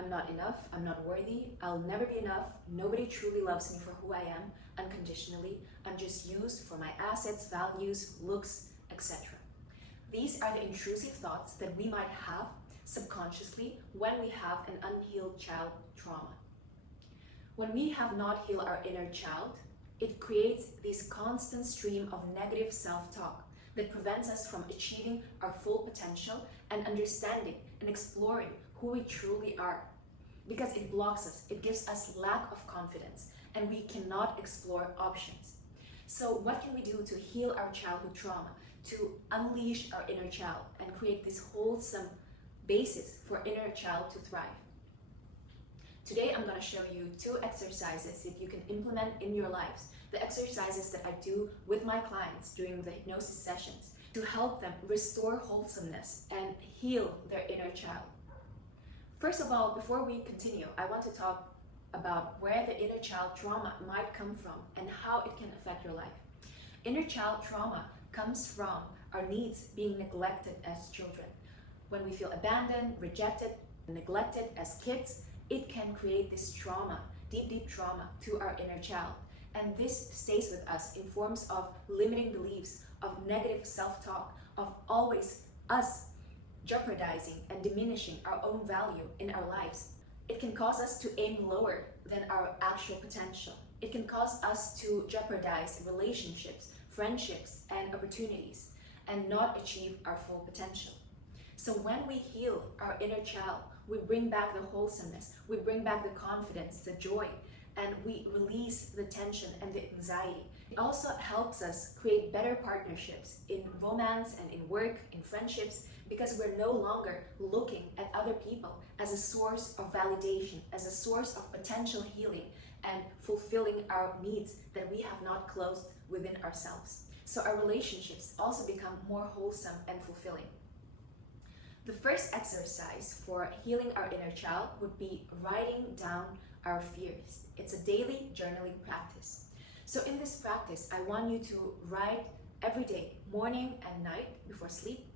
I'm not enough, I'm not worthy, I'll never be enough, nobody truly loves me for who I am, unconditionally, I'm just used for my assets, values, looks, etc. These are the intrusive thoughts that we might have subconsciously when we have an unhealed child trauma. When we have not healed our inner child, it creates this constant stream of negative self-talk that prevents us from achieving our full potential and understanding and exploring who we truly are. Because it blocks us, it gives us lack of confidence, and we cannot explore options. So what can we do to heal our childhood trauma, to unleash our inner child and create this wholesome basis for inner child to thrive? Today I'm going to show you 2 exercises that you can implement in your lives, the exercises that I do with my clients during the hypnosis sessions to help them restore wholesomeness and heal their inner child. First of all, before we continue, I want to talk about where the inner child trauma might come from and how it can affect your life. Inner child trauma comes from our needs being neglected as children. When we feel abandoned, rejected, neglected as kids, it can create this trauma, deep trauma to our inner child. And this stays with us in forms of limiting beliefs, of negative self-talk, of always us jeopardizing and diminishing our own value in our lives. It can cause us to aim lower than our actual potential. It can cause us to jeopardize relationships, friendships, and opportunities and not achieve our full potential. So when we heal our inner child, we bring back the wholesomeness, we bring back the confidence, the joy, and we release the tension and the anxiety. It also helps us create better partnerships in romance and in work, in friendships, because we're no longer looking at other people as a source of validation, as a source of potential healing and fulfilling our needs that we have not closed within ourselves. So our relationships also become more wholesome and fulfilling. The first exercise for healing our inner child would be writing down our fears. It's a daily journaling practice. So in this practice, I want you to write every day, morning and night before sleep,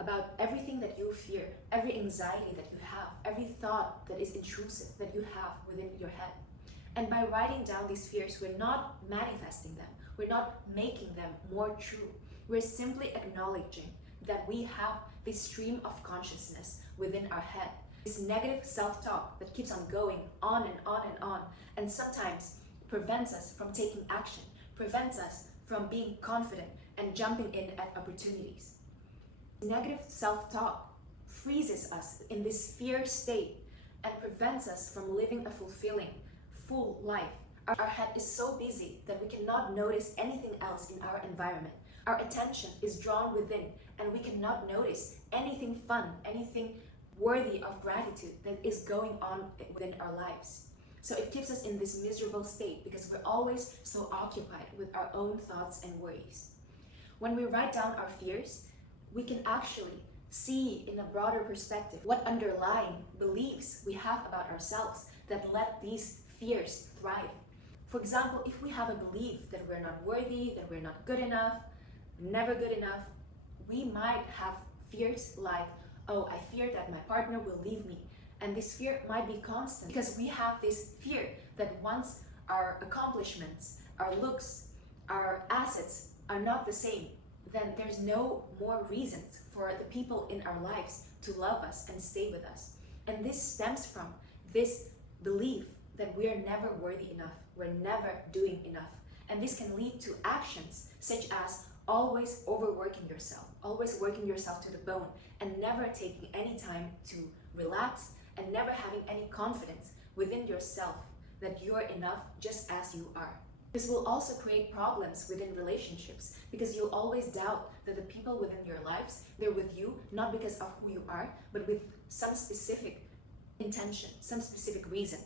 about everything that you fear, every anxiety that you have, every thought that is intrusive that you have within your head. And by writing down these fears, we're not manifesting them. We're not making them more true. We're simply acknowledging that we have this stream of consciousness within our head, this negative self-talk that keeps on going on and on and on, and sometimes prevents us from taking action, prevents us from being confident and jumping in at opportunities. Negative self-talk freezes us in this fear state and prevents us from living a fulfilling, full life. Our head is so busy that we cannot notice anything else in our environment. Our attention is drawn within, and we cannot notice anything fun, anything worthy of gratitude that is going on within our lives. So it keeps us in this miserable state because we're always so occupied with our own thoughts and worries. When we write down our fears, we can actually see in a broader perspective what underlying beliefs we have about ourselves that let these fears thrive. For example, if we have a belief that we're not worthy, that we're not good enough, never good enough, we might have fears like, oh, I fear that my partner will leave me. And this fear might be constant because we have this fear that once our accomplishments, our looks, our assets are not the same, then there's no more reasons for the people in our lives to love us and stay with us. And this stems from this belief that we are never worthy enough, we're never doing enough. And this can lead to actions such as always overworking yourself, always working yourself to the bone, and never taking any time to relax, and never having any confidence within yourself that you're enough just as you are. This will also create problems within relationships because you'll always doubt that the people within your lives, they're with you not because of who you are, but with some specific intention, some specific reason.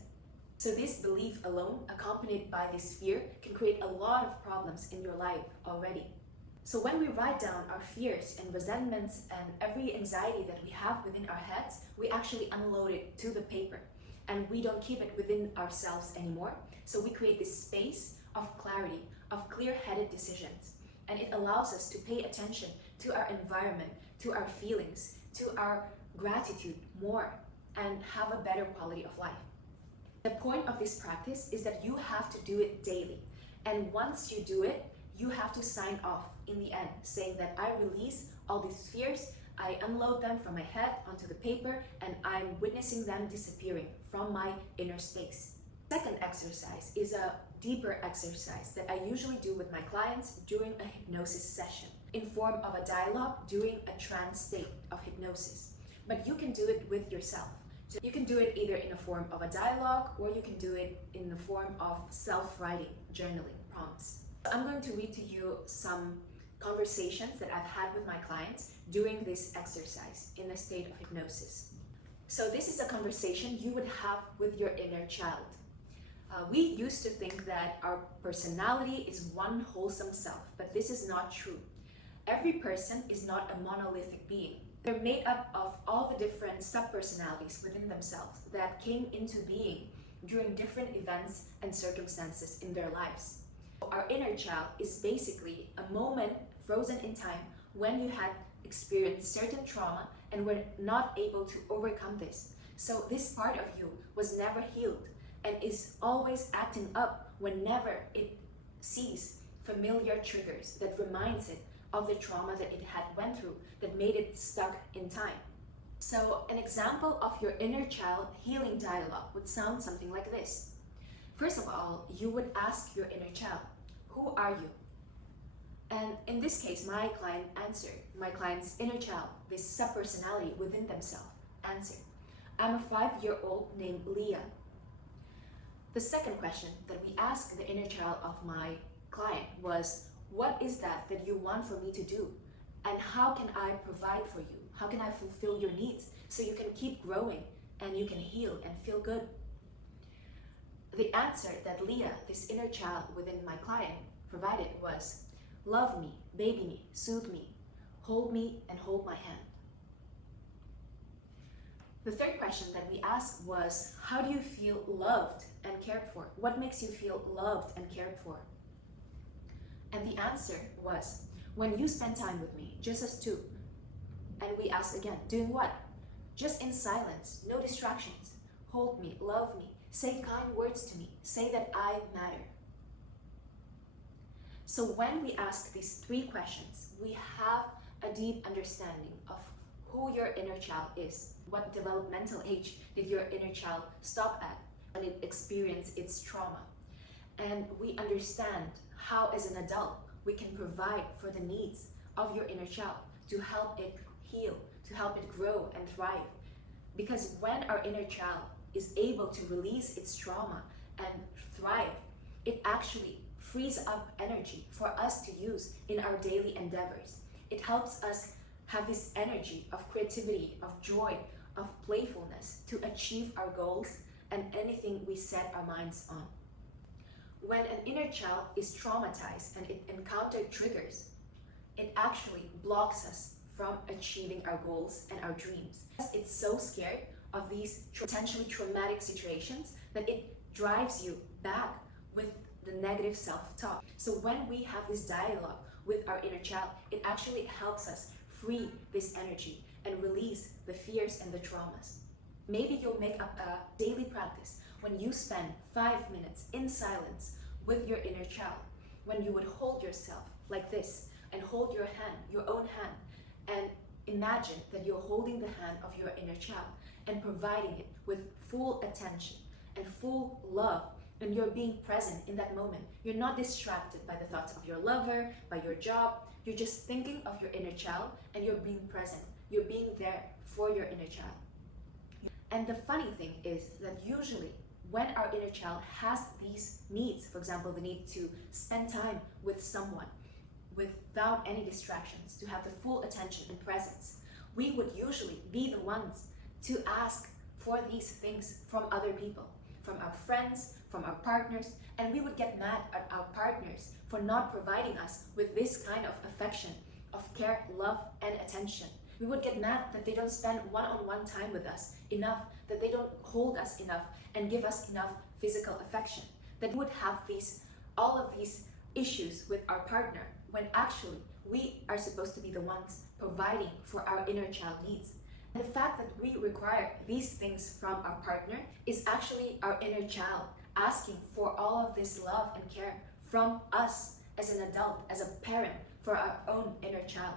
So this belief alone, accompanied by this fear, can create a lot of problems in your life already. So when we write down our fears and resentments and every anxiety that we have within our heads, we actually unload it to the paper and we don't keep it within ourselves anymore. So we create this space of clarity, of clear-headed decisions. And it allows us to pay attention to our environment, to our feelings, to our gratitude more. and have a better quality of life. The point of this practice is that you have to do it daily. And once you do it, you have to sign off in the end, saying that I release all these fears, I unload them from my head onto the paper, and I'm witnessing them disappearing from my inner space. Second exercise is a deeper exercise that I usually do with my clients during a hypnosis session in form of a dialogue during a trance state of hypnosis. But you can do it with yourself. So you can do it either in a form of a dialogue, or you can do it in the form of self-writing, journaling prompts. I'm going to read to you some conversations that I've had with my clients during this exercise in a state of hypnosis. So this is a conversation you would have with your inner child. We used to think that our personality is one wholesome self, but this is not true. Every person is not a monolithic being. They're made up of all the different sub-personalities within themselves that came into being during different events and circumstances in their lives. Our inner child is basically a moment frozen in time when you had experienced certain trauma and were not able to overcome this. So this part of you was never healed and is always acting up whenever it sees familiar triggers that reminds it of the trauma that it had went through that made it stuck in time. So an example of your inner child healing dialogue would sound something like this. First of all, you would ask your inner child, who are you? And in this case, my client answered, my client's inner child, this sub-personality within themselves, answered, I'm a 5-year-old named Leah. The second question that we asked the inner child of my client was, what is that you want for me to do? And how can I provide for you? How can I fulfill your needs so you can keep growing and you can heal and feel good? The answer that Leah, this inner child within my client, provided was, love me, baby me, soothe me, hold me, and hold my hand. The third question that we asked was, how do you feel loved and cared for? What makes you feel loved and cared for? And the answer was, when you spend time with me, just us two. And we asked again, doing what? Just in silence, no distractions. Hold me, love me, say kind words to me, say that I matter. So when we ask these 3 questions, we have a deep understanding of who your inner child is. What developmental age did your inner child stop at when it experienced its trauma? And we understand how, as an adult, we can provide for the needs of your inner child to help it heal, to help it grow and thrive. Because when our inner child is able to release its trauma and thrive, it actually frees up energy for us to use in our daily endeavors. It helps us have this energy of creativity, of joy, of playfulness to achieve our goals and anything we set our minds on. When an inner child is traumatized and it encounters triggers, it actually blocks us from achieving our goals and our dreams. It's so scared of these potentially traumatic situations that it drives you back with the negative self-talk. So when we have this dialogue with our inner child, it actually helps us free this energy and release the fears and the traumas. Maybe you'll make up a daily practice when you spend 5 minutes in silence with your inner child, when you would hold yourself like this and hold your hand, your own hand, and imagine that you're holding the hand of your inner child and providing it with full attention and full love, and you're being present in that moment. You're not distracted by the thoughts of your lover, by your job. You're just thinking of your inner child and you're being present. You're being there for your inner child. And the funny thing is that usually when our inner child has these needs, for example, the need to spend time with someone without any distractions, to have the full attention and presence, we would usually be the ones to ask for these things from other people, from our friends, from our partners, and we would get mad at our partners for not providing us with this kind of affection, of care, love, and attention. We would get mad that they don't spend one-on-one time with us enough, that they don't hold us enough and give us enough physical affection, that we would have all of these issues with our partner when actually we are supposed to be the ones providing for our inner child needs. The fact that we require these things from our partner is actually our inner child asking for all of this love and care from us as an adult, as a parent, for our own inner child.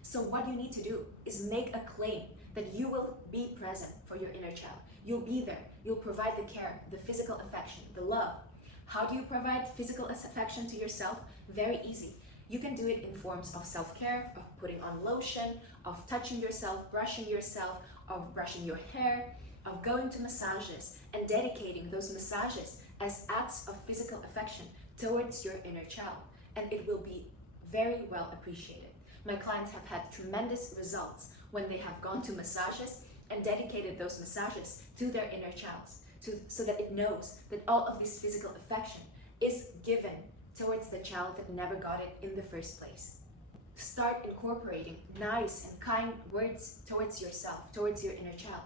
So what you need to do is make a claim that you will be present for your inner child. You'll be there. You'll provide the care, the physical affection, the love. How do you provide physical affection to yourself? Very easy. You can do it in forms of self-care, of putting on lotion, of touching yourself, of brushing your hair, of going to massages and dedicating those massages as acts of physical affection towards your inner child. And it will be very well appreciated. My clients have had tremendous results when they have gone to massages and dedicated those massages to their inner child, so that it knows that all of this physical affection is given towards the child that never got it in the first place. Start incorporating nice and kind words towards yourself, towards your inner child.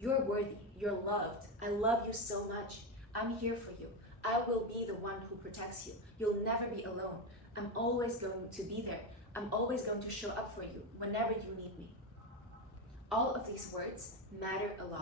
You're worthy, you're loved, I love you so much, I'm here for you, I will be the one who protects you, you'll never be alone, I'm always going to be there, I'm always going to show up for you whenever you need me. All of these words matter a lot.